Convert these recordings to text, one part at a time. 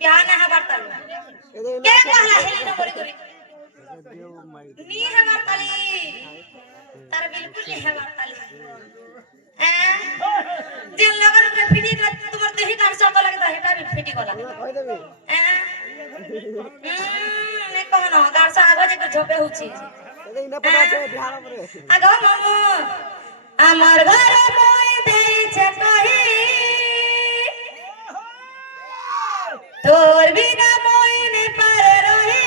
बिहान है बर्तन के कहला हेली न मोरी गोरी नी है बर्तली तार बिल्कुल नहीं है बर्तली जे लगन के फिटी तुम्हार देही काम सब लगता हेटा भी फिटी गला कहि देबी ने कहना गार से आगो जे झोपे होची एदे इना पता छे बिहार परे आगो मामू আমার ঘরে মই দেইছে কহি তোর বিনা মই নে পারে রহি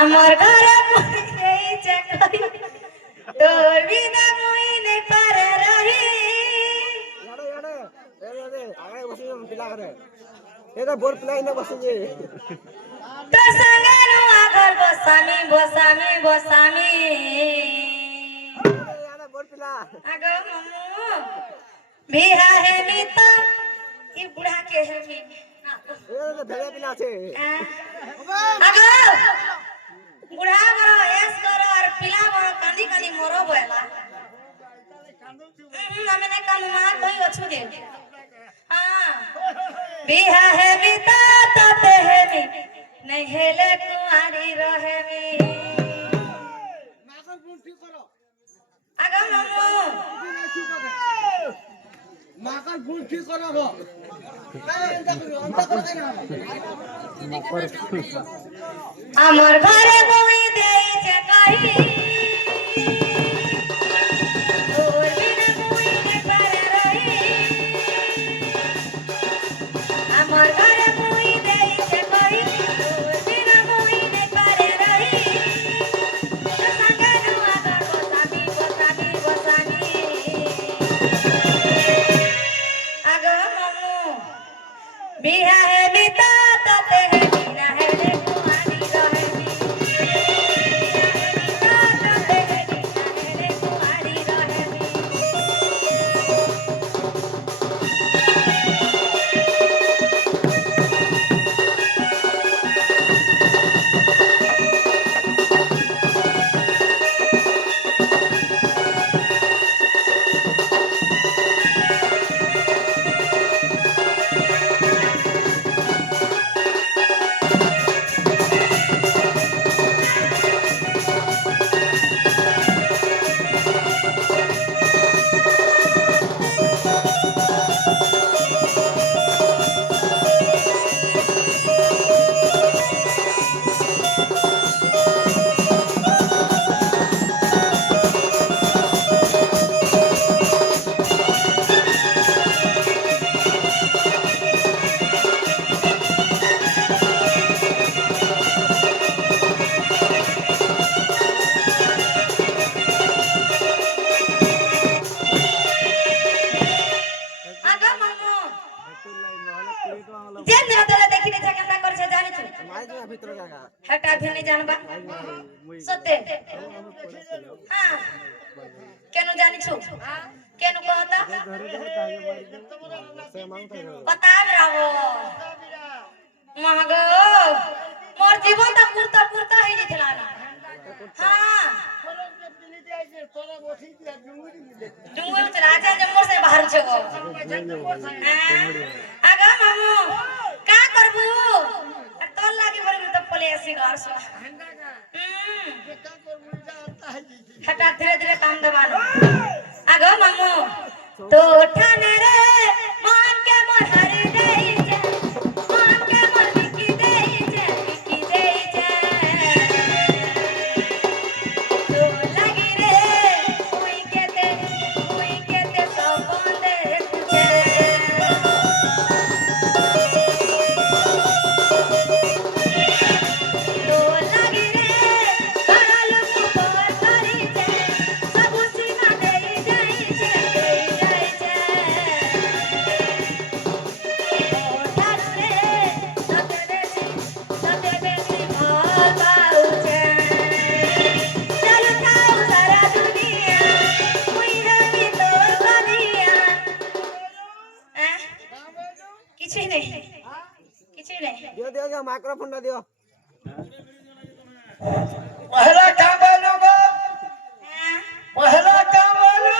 আমার ঘরে মই দেইছে কহি তোর বিনা মই নে পারে রহি याडे आगे बसी पिला करे एदा बोर पिला इने बसी जे तो संगनो आगर गोसामी गोसामी गोसामी याडे बोर पिला आगो मम्मू बिहा है मी तो ई बुढ़ा के है मी एदा भेड़े पिला छे आगो बुढ़ा करो ऐस करो और पिला करो कांदी कांदी मरो बोला हमें ने काम मार तो अछु दे हां बिहा है मी तो ते है मी नहीं हेले कुआरी रहे मी माकर फोन ठीक करो आगा मामू माकर फोन ठीक करो गो अंत करो আমার ঘরে বই দেইছে কহি তোর বিনা বই নে পারে রহি আমার ঘরে বই দেইছে কহি তোর বিনা বই নে পারে রহি তো সঙ্গনো আগর গোসামি গোসামি গোসামি আগো মামু বিহা হে বিতা ততে হে বিনা হে রে কুমারি রহে মি ততে হে বিনা হে রে কুমারি রহে মি আগো মামু যে না তোরা দেখিনে যে কেমন করছে জানিছ माई जो भीतर जागा হেটা ভিনি জানবা সত্যি হ্যাঁ কেন জানিছ কেন কহতা কথা রাগো মহাগো মোর জীবন তা পুরতা পুরতা হই যাইতলা না হ্যাঁ ডুঙ্গুর তো রাজা যে মোর से बाहर छो आगा मामू का करबू तोर लागी बरगु तो पले ऐसी घर सो हटा धीरे धीरे काम दबानो आगा मामू तो ठाने रे मान के मोर हरि देई जे मान के मोर विकी देई जे तो लगी रे कोई केते सब बंदे तुझे तो लगी रे बड़ा लोग पर करी जे सब सीमा देई जाई जे ठारू रे सते बेसी भल पाउछे चल थाउ सारा दुनिया मुई रवि तोर कनिया किछि नहीं दियो दियो माइक्रोफोन ना दियो पहला काम बोलो पहला काम बोलो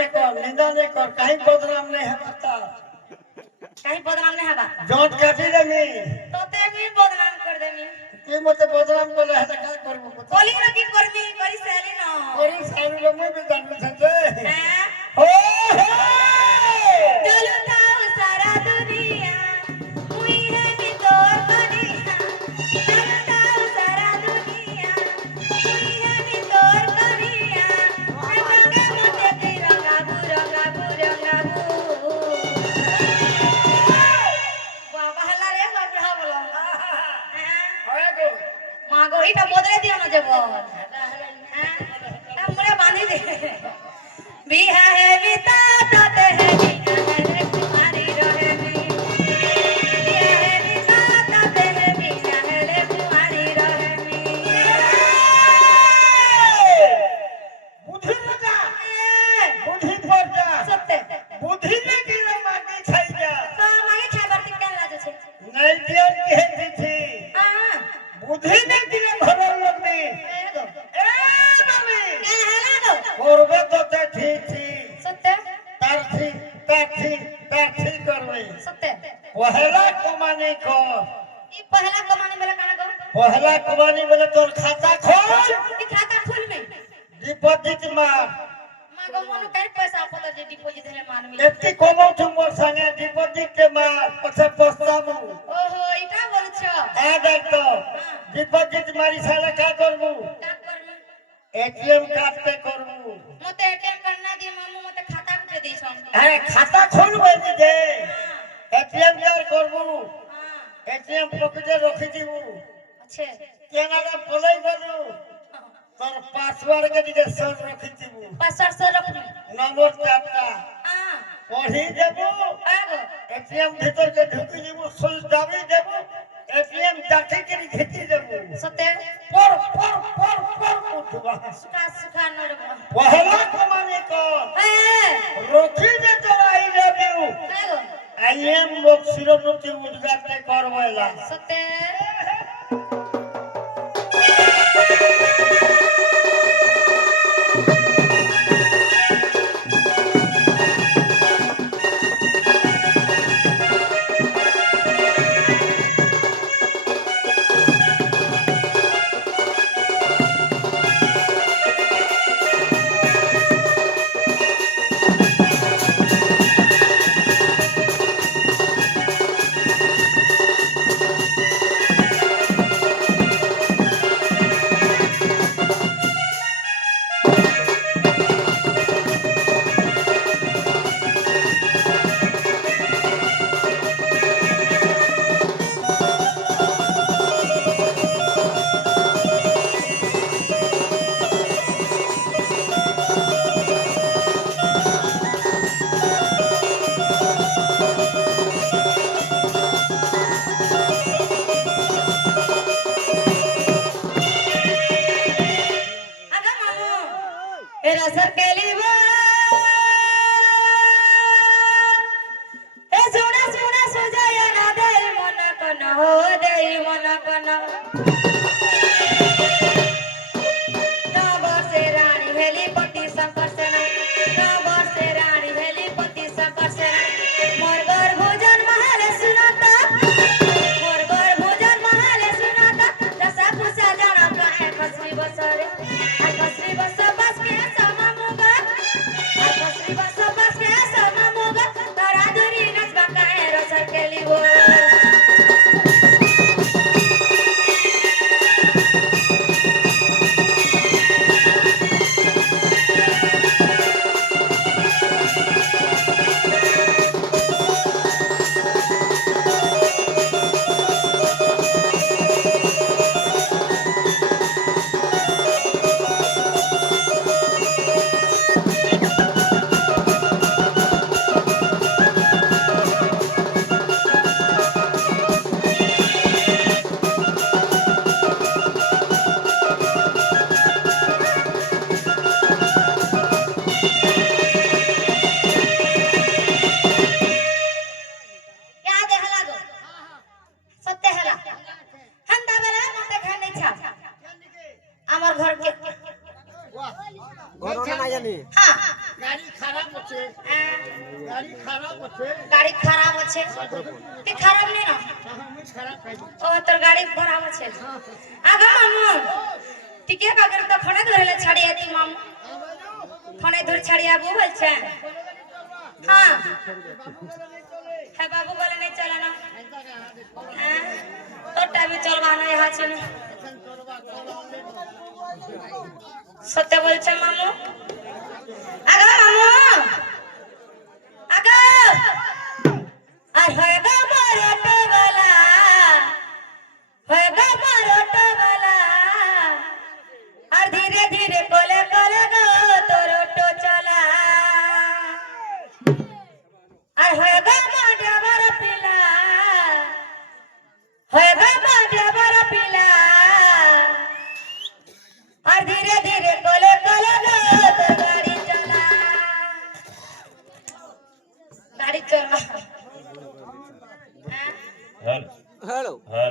निंदा नहीं कर कहीं बदनाम नहीं है बता कहीं बदनाम नहीं हवा जोट काटी रे मी तो ते भी बदनाम कर देमी की मते बदनाम कर है त का करबो कोली न की करमी करी सैली न और सारू लो मैं भी जान छे हैं हो चलो थाओ सारा दुनिया हुई है भी तोर कनिया चलो थाओ सारा दुनिया हुई है भी तोर कनिया रंगा मोते की रंगा बू बाबा हल्ला रे बाबा बोलो होए गो मागो इटा बदले दियो न जेबो हैं मुरे बांधी दे बिहा है बिता ताते है बिना है रे कुमारी रहे मी बिहा है बिता ताते है बिना है रे कुमारी रहे मी बुद्धि मजा बुद्धि पर जा सत्य बुद्धि ने की माटी खाई जा तो मागे खाबर ती केन लाजे छे नहीं दियन की है थी हां बुद्धि ने की भरल लगनी ए दो ए मम्मी केन हला दो करबे तो ते ठीक थी सत्य तारथी करवे सत्य पहला कमानी को ई पहला कमाने वाला काना गो पहला कमानी वाला तोर खाता खोल ई खाता खुल में डिपॉजिट मार मागो मनो कई पैसा पतर जे डिपॉजिट हेले मान में एत्ती कमौ तुम मोर संगे डिपॉजिट के मार पछे पछताबू ओहो इटा बोल छ आ देख तो डिपॉजिट मारी साला का करबू का करमी एटीएम कार्ड पे करबू मते एटीएम करना दी मामू मते खाता कुटे दी छन अरे खाता खोलबे नी दे एटीएम कार्ड करबू हां एटीएम पॉकेटे रखि दिबू अच्छे केनाडा पलै गलू तोर पासवर्ड के दिके सब रखि दिबू पासवर्ड से रखनी नंबर चापटा हां पढ़ी देबू आगो एटीएम भीतर के ढुकी दिबू सुई दाबी देबू एटीएम जाके के घिची देबू सत्य पर उठवा सुखा नडबो पहला कमाने को ए रोकी ने चलाई देबू आगो आई एम लोक शिरोनुति उद्घाटन करवेला सत्य আছে হ্যাঁ, গাড়ি খারাপ আছে গাড়ি খারাপ আছে তুই খারাপ নেই না আমি খারাপ খাইছি ও তোর গাড়ি খারাপ আছে আগা মামু টিকে বাগের তো খনে ধরে ছাড়িয়ে দি মামু খনে ধরে ছাড়িয়ে আবু বলছে হ্যাঁ হ্যাঁ বাবু বলে নেই চলে না হ্যাঁ তোর টাইমে চলবা না ইহা ছিল সত্য বলছে মামু আগা মামু আগা আর হয়ে গো মরটো গলা হয়ে গো মরটো গলা আর ধীরে ধীরে কোলে কোলে গো তোর অটো চলা আর হয়ে গো মাডাবর পিলা হয়ে গো মাডাবর পিলা আর ধীরে ধীরে কোলে কোলে গো তোর গাড়ি চলা গাড়ি চলা হ্যাঁ হ্যালো হ্যালো